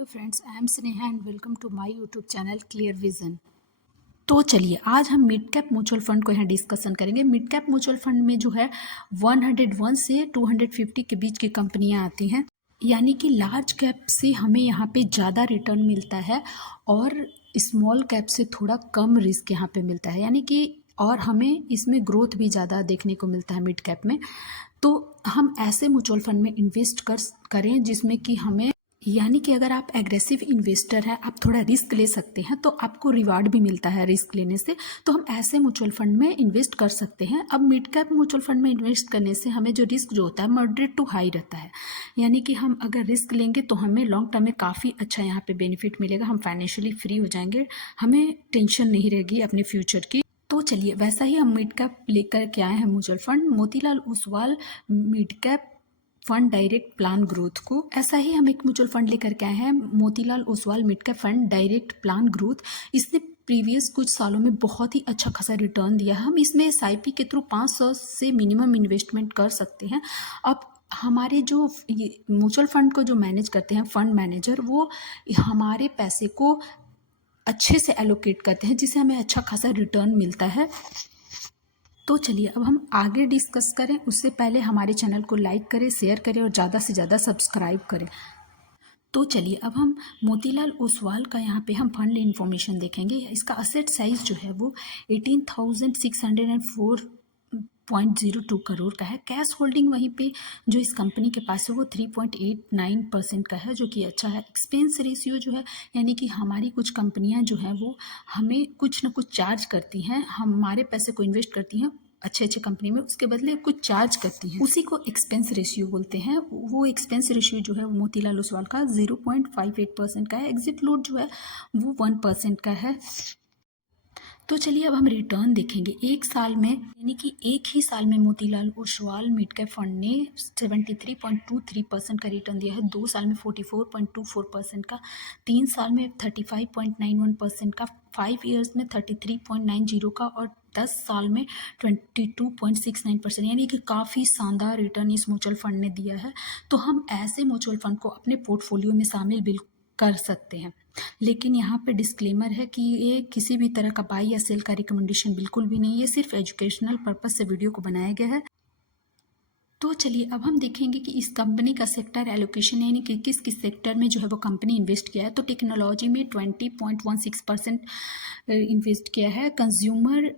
Hello friends, I am Sneha and welcome to my YouTube channel clear vision. तो चलिए आज हम मिड कैप म्यूचुअल फंड को यहाँ डिस्कशन करेंगे। मिड कैप म्यूचुअल फंड में जो है 101 से 250 के बीच की कंपनियाँ आती हैं, यानी कि लार्ज कैप से हमें यहाँ पे ज़्यादा रिटर्न मिलता है और स्मॉल कैप से थोड़ा कम रिस्क यहाँ पे मिलता है, यानी कि और हमें इसमें ग्रोथ भी ज़्यादा देखने को मिलता है मिड कैप में। तो हम ऐसे म्यूचुअल फंड में इन्वेस्ट करें जिसमें कि हमें, यानी कि अगर आप एग्रेसिव इन्वेस्टर हैं, आप थोड़ा रिस्क ले सकते हैं तो आपको रिवार्ड भी मिलता है रिस्क लेने से। तो हम ऐसे म्यूचुअल फंड में इन्वेस्ट कर सकते हैं। अब मिड कैप म्यूचुअल फंड में इन्वेस्ट करने से हमें जो रिस्क जो होता है मॉडरेट टू हाई रहता है, यानी कि हम अगर रिस्क लेंगे तो हमें लॉन्ग टर्म में काफ़ी अच्छा यहाँ पे बेनिफिट मिलेगा। हम फाइनेंशियली फ्री हो जाएंगे, हमें टेंशन नहीं रहेगी अपने फ्यूचर की। तो चलिए वैसा ही हम मिड कैप लेकर के आए हैं mutual fund Motilal Oswal mid cap fund direct plan growth को। ऐसा ही हम एक म्यूचुअल फंड लेकर के आए हैं Motilal Oswal mid cap fund direct plan growth. इसने प्रीवियस कुछ सालों में बहुत ही अच्छा खासा रिटर्न दिया है। हम इसमें SIP के थ्रू 500 से मिनिमम इन्वेस्टमेंट कर सकते हैं। अब हमारे जो म्यूचुअल फंड को जो मैनेज करते हैं फंड मैनेजर, वो हमारे पैसे को अच्छे से एलोकेट करते हैं जिससे हमें अच्छा खासा रिटर्न मिलता है। तो चलिए अब हम आगे डिस्कस करें, उससे पहले हमारे चैनल को लाइक करें, शेयर करें और ज़्यादा से ज़्यादा सब्सक्राइब करें। तो चलिए अब हम मोतीलाल ओसवाल का यहाँ पे हम फंड इन्फॉर्मेशन देखेंगे। इसका असेट साइज जो है वो 18,604.02 करोड़ का है। कैश होल्डिंग वहीं पे जो इस कंपनी के पास है वो 3.89% का है, जो कि अच्छा है। एक्सपेंस रेशियो जो है, यानी कि हमारी कुछ कंपनियां जो है वो हमें कुछ ना कुछ चार्ज करती हैं, हमारे पैसे को इन्वेस्ट करती हैं अच्छे अच्छे कंपनी में, उसके बदले कुछ चार्ज करती हैं, उसी को एक्सपेंस रेशियो बोलते हैं। वो एक्सपेंस रेशियो जो है वो मोतीलाल ओसवाल का 0.58% का है। एग्जिट लोड जो है वो 1% का है। तो चलिए अब हम रिटर्न देखेंगे एक साल में, यानी कि एक ही साल में Motilal Oswal mid cap fund ने 73.23% का रिटर्न दिया है। 2 साल में 44.24% का, 3 साल में 35.91% का, 5 ईयर्स में 33.90 का और 10 साल में 22.69%, यानी कि काफ़ी शानदार रिटर्न इस म्यूचुअल फंड ने दिया है। तो हम ऐसे म्यूचुअल फंड को अपने पोर्टफोलियो में शामिल बिल्कुल कर सकते हैं। लेकिन यहाँ पे डिस्क्लेमर है कि ये किसी भी तरह का बाई या सेल का रिकमेंडेशन बिल्कुल भी नहीं है, ये सिर्फ एजुकेशनल पर्पस से वीडियो को बनाया गया है। तो चलिए अब हम देखेंगे कि इस कंपनी का सेक्टर एलोकेशन, यानी कि किस किस सेक्टर में जो है वो कंपनी इन्वेस्ट किया है। तो टेक्नोलॉजी में 20.16% इन्वेस्ट किया है, कंज्यूमर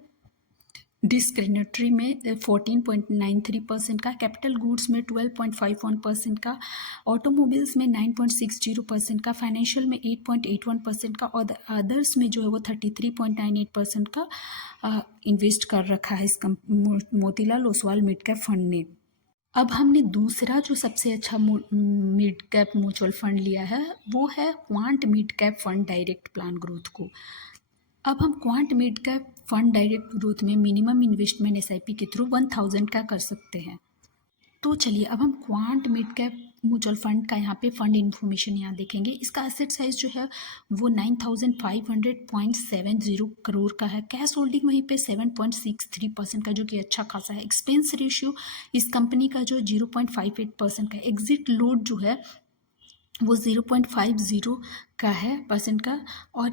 डिस्क्रिमिनेटरी में 14.93% का, कैपिटल गुड्स में 12.51% का, ऑटोमोबाइल्स में 9.60% का, फाइनेंशियल में 8.81% का और अदर्स में जो है वो 33.98% का इन्वेस्ट कर रखा है इस Motilal Oswal mid cap fund ने। अब हमने दूसरा जो सबसे अच्छा मिड कैप म्यूचुअल फंड लिया है वो है quant mid cap fund direct plan growth को। अब हम quant mid cap fund direct growth में मिनिमम इन्वेस्टमेंट SIP के थ्रू 1000 का कर सकते हैं। तो चलिए अब हम quant mid cap mutual fund का यहाँ पे फंड इन्फॉर्मेशन यहाँ देखेंगे। इसका एसेट साइज जो है वो 9500.70 करोड़ का है। कैश होल्डिंग वहीं पे 7.63% का, जो कि अच्छा खासा है। एक्सपेंस रेशियो इस कंपनी का जो 0.58% का है। एग्जिट लोड जो है वो 0.50 का है परसेंट का। और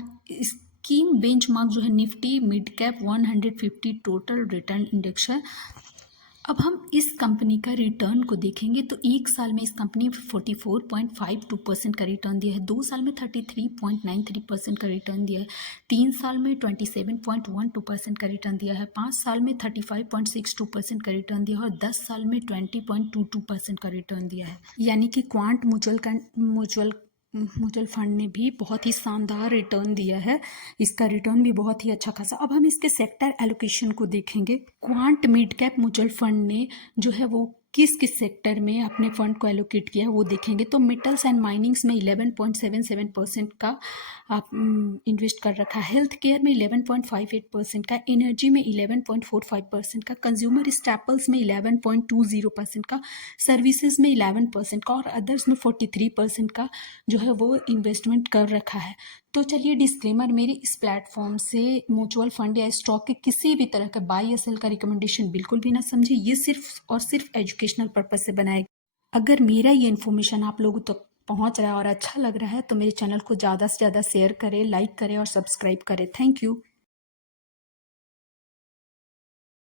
स्कीम बेंचमार्क जो है Nifty mid cap 150 total return index है। अब हम इस कंपनी का रिटर्न को देखेंगे तो एक साल में इस कंपनी ने 44.52% का रिटर्न दिया है, 2 साल में 33.93% का रिटर्न दिया है, 3 साल में 27.12% का रिटर्न दिया है, 5 साल में 35.62% का रिटर्न दिया है और 10 साल में 20.22% का रिटर्न दिया है। यानी कि क्वांट म्यूचुअल फंड ने भी बहुत ही शानदार रिटर्न दिया है, इसका रिटर्न भी बहुत ही अच्छा खासा। अब हम इसके सेक्टर एलोकेशन को देखेंगे। Quant mid cap mutual fund ने जो है वो किस किस सेक्टर में अपने फंड को एलोकेट किया है वो देखेंगे। तो मेटल्स एंड माइनिंग्स में 11.77% का आप इन्वेस्ट कर रखा है, हेल्थ केयर में 11.58% का, एनर्जी में 11.45% का, कंज्यूमर स्टैपल्स में 11.20% का, सर्विसेज में 11% का और अदर्स में 43% का जो है वो इन्वेस्टमेंट कर रखा है। तो चलिए डिस्क्लेमर, मेरी इस प्लेटफॉर्म से म्यूचुअल फंड या स्टॉक के किसी भी तरह का बाई या सेल का रिकमेंडेशन बिल्कुल भी ना समझिए, ये सिर्फ और सिर्फ एजुकेशनल पर्पज से बनाए। अगर मेरा ये इन्फॉर्मेशन आप लोगों तक पहुंच रहा है और अच्छा लग रहा है तो मेरे चैनल को ज़्यादा से ज़्यादा शेयर करें, लाइक करें और सब्सक्राइब करें। Thank you.